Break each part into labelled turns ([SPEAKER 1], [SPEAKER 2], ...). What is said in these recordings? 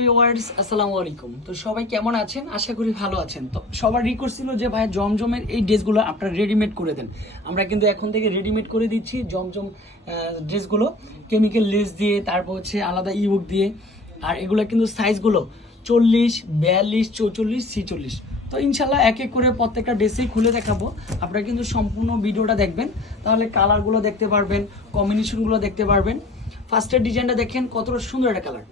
[SPEAKER 1] Viewers আসসালামু আলাইকুম তো সবাই কেমন আছেন? আশা করি ভালো আছেন। তো সবার রিকোয়েস্ট ছিল যে ভাই জমজমের এই ড্রেসগুলো আপনারা রেডিমেড করে দেন। আমরা কিন্তু এখন থেকে রেডিমেড করে দিচ্ছি জমজম ড্রেসগুলো। কেমিক্যাল লেস দিয়ে, তারপর হচ্ছে আলাদা ইউক দিয়ে। আর এগুলো কিন্তু সাইজগুলো চল্লিশ, বিয়াল্লিশ, চৌচল্লিশ, ছিচল্লিশ। তো ইনশাল্লাহ এক এক করে প্রত্যেকটা ড্রেসেই খুলে দেখাবো। আপনারা কিন্তু সম্পূর্ণ ভিডিওটা দেখবেন। তাহলে কালারগুলো দেখতে পারবেন কম্বিনেশনগুলো দেখতে পারবেন। ফার্স্টের ডিজাইনটা দেখেন, কতটা সুন্দর একটা কালার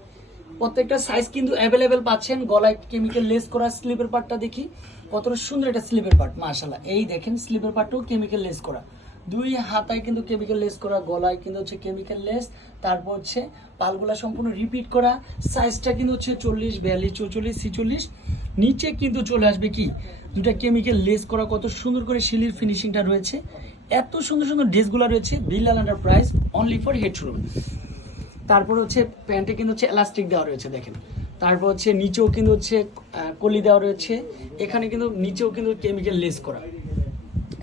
[SPEAKER 1] প্রত্যেকটা সাইজ কিন্তু অ্যাভেলেবেল পাচ্ছেন। গলায় কেমিক্যাল লেস করা স্লিপের পার্টটা দেখি। কতটা সুন্দর একটা স্লিপের পার্ট মাশাল্লাহ এই দেখেন স্লিপের পার্টটাও কেমিক্যাল লেস করা। দুই হাতায় কিন্তু কেমিক্যাল লেস করা, গলায় কিন্তু হচ্ছে কেমিক্যাল লেস তারপর হচ্ছে পালগুলা সম্পূর্ণ রিপিট করা। সাইজটা কিন্তু হচ্ছে চল্লিশ, বিয়াল্লিশ, চৌচল্লিশ, ছিচল্লিশ। নিচে কিন্তু চলে আসবে কি? দুটা কেমিক্যাল লেস করা, কত সুন্দর করে শিলির ফিনিশিংটা রয়েছে। এত সুন্দর সুন্দর ড্রেসগুলো রয়েছে Billal under price only for head showroom তারপর হচ্ছে প্যান্টে কিন্তু হচ্ছে এলাস্টিক দেওয়া রয়েছে, দেখেন। তারপর হচ্ছে নিচেও কিন্তু হচ্ছে কলি দেওয়া রয়েছে। এখানে কিন্তু নিচেও কিন্তু কেমিক্যাল লেস করা।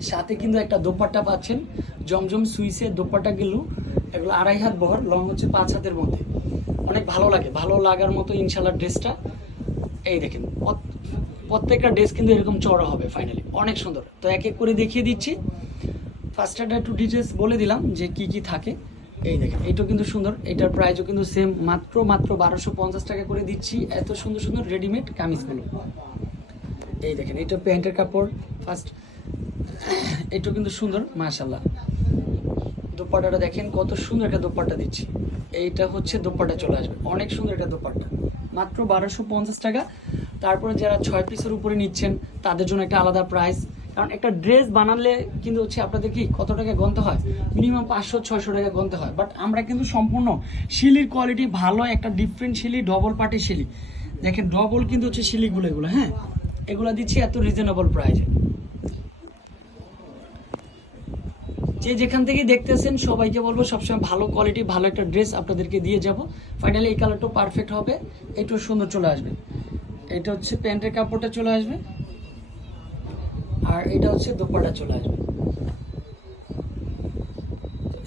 [SPEAKER 1] সাথে কিন্তু একটা দোপাট্টা পাচ্ছেন, জমজম সুইসে দোপাট্টা গেলু এগুলো আড়াই হাত বহর লং হচ্ছে পাঁচ হাতের মধ্যে। অনেক ভালো লাগে, ভালো লাগার মতো ইনশাল্লাহ ড্রেসটা এই দেখেন প্রত্যেকটা ড্রেস কিন্তু এরকম চড়া হবে ফাইনালি অনেক সুন্দর। তো এক এক করে দেখিয়ে দিচ্ছি। ফার্স্ট একটা টু ডিটেলস বলে দিলাম যে কি কি থাকে। এই দেখেন এইটাও কিন্তু সুন্দর। এটার প্রাইসও কিন্তু সেম মাত্র মাত্র বারোশো পঞ্চাশ টাকা করে দিচ্ছি। এত সুন্দর সুন্দর রেডিমেড কামিজগুলো। এই দেখেন, এটা প্যান্টের কাপড় ফার্স্ট এটাও কিন্তু সুন্দর মাশাল্লাহ দোপাট্টাটা দেখেন, কত সুন্দর একটা দোপাট্টা দিচ্ছি। এইটা হচ্ছে দোপাট্টা চলে আসবে। অনেক সুন্দর একটা দোপাট্টা। মাত্র বারোশো পঞ্চাশ টাকা। তারপরে যারা ছয় পিসের উপরে নিচ্ছেন, তাদের জন্য একটা আলাদা প্রাইস কারণ একটা ড্রেস বানালে কিন্তু হচ্ছে আপনাদের কি, কত টাকা গনতে হয়? মিনিমাম পাঁচশো, ছয়শো টাকা গনতে হয়। বাট আমরা কিন্তু সম্পূর্ণ শিলির কোয়ালিটি ভালো, একটা ডিফারেন্ট শিলি ডবল পার্টি শিলি। দেখেন ডবল কিন্তু হচ্ছে শিলিগুলো এগুলো হ্যাঁ? এগুলো দিচ্ছি এত রিজনেবল প্রাইসে যে যেখান থেকে দেখতেছেন, সবাইকে বলব, সবসময় ভালো কোয়ালিটি ভালো একটা ড্রেস আপনাদেরকে দিয়ে যাব। ফাইনালি এই কালারটাও পারফেক্ট হবে। একটু সুন্দর চলে আসবে। এটা হচ্ছে প্যান্টের কাপড়টা চলে আসবে। আর এটা হচ্ছে দোপাটা চলে আসবে।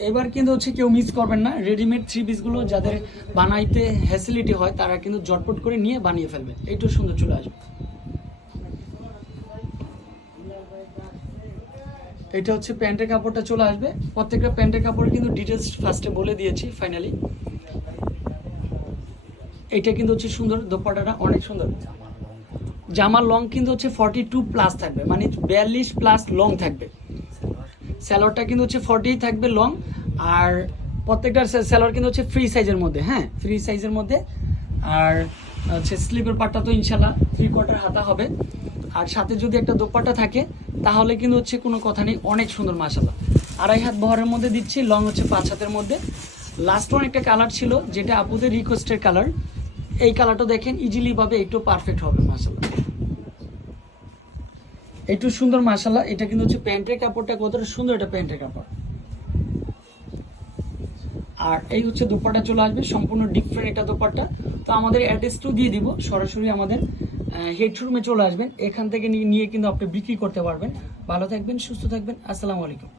[SPEAKER 1] এবার কিন্তু হচ্ছে কেউ মিস করবেন না। রেডিমেড থ্রি পিসগুলো যাদের বানাইতে ফ্যাসিলিটি হয়, তারা কিন্তু জটপট করে নিয়ে বানিয়ে ফেলবে। এইটু সুন্দর চলে আসবে। এটা হচ্ছে প্যান্টের কাপড়টা চলে আসবে। প্রত্যেকটা প্যান্টের কাপড় কিন্তু ডিটেলস ফার্স্টে বলে দিয়েছি ফাইনালি এটা কিন্তু হচ্ছে সুন্দর দোপাটাটা অনেক সুন্দর। জামার লং কিন্তু হচ্ছে ফর্টি টু প্লাস থাকবে মানে বিয়াল্লিশ প্লাস লং থাকবে। স্যালোয়ারটা কিন্তু হচ্ছে ফর্টি থাকবে লং আর প্রত্যেকটা স্যালোয়ার কিন্তু হচ্ছে ফ্রি সাইজের মধ্যে হ্যাঁ ফ্রি সাইজের মধ্যে। আর হচ্ছে স্লিপের পাটটা তো ইনশাল্লাহ থ্রি কোয়ার্টার হাতা হবে। আর সাথে যদি একটা দোপাট্টা থাকে, তাহলে কিন্তু হচ্ছে কোনো কথা নেই, অনেক সুন্দর মাসাল্লাহ আড়াই হাত বহরের মধ্যে দিচ্ছি লং হচ্ছে পাঁচ হাতের মধ্যে। লাস্ট ওয়ান একটা কালার ছিল, যেটা আপুদের রিকোয়েস্টের কালার এই কালারটা দেখেন ইজিলি ভাবে একটু পারফেক্ট হবে মাসাল্লাহ একটু সুন্দর মাসাল্লাহ এটা কিন্তু হচ্ছে প্যান্টের কাপড়টা, কতটা সুন্দর এটা প্যান্টের কাপড়। আর এই হচ্ছে দুপাটা চলে আসবে, সম্পূর্ণ ডিফারেন্ট এটা দোপাট্টা। তো আমাদের অ্যাড্রেসটাও দিয়ে দিব, সরাসরি আমাদের হেডরুমে চলে আসবেন। এখান থেকে নিয়ে কিন্তু আপনি বিক্রি করতে পারবেন। ভালো থাকবেন, সুস্থ থাকবেন। আসসালামু আলাইকুম।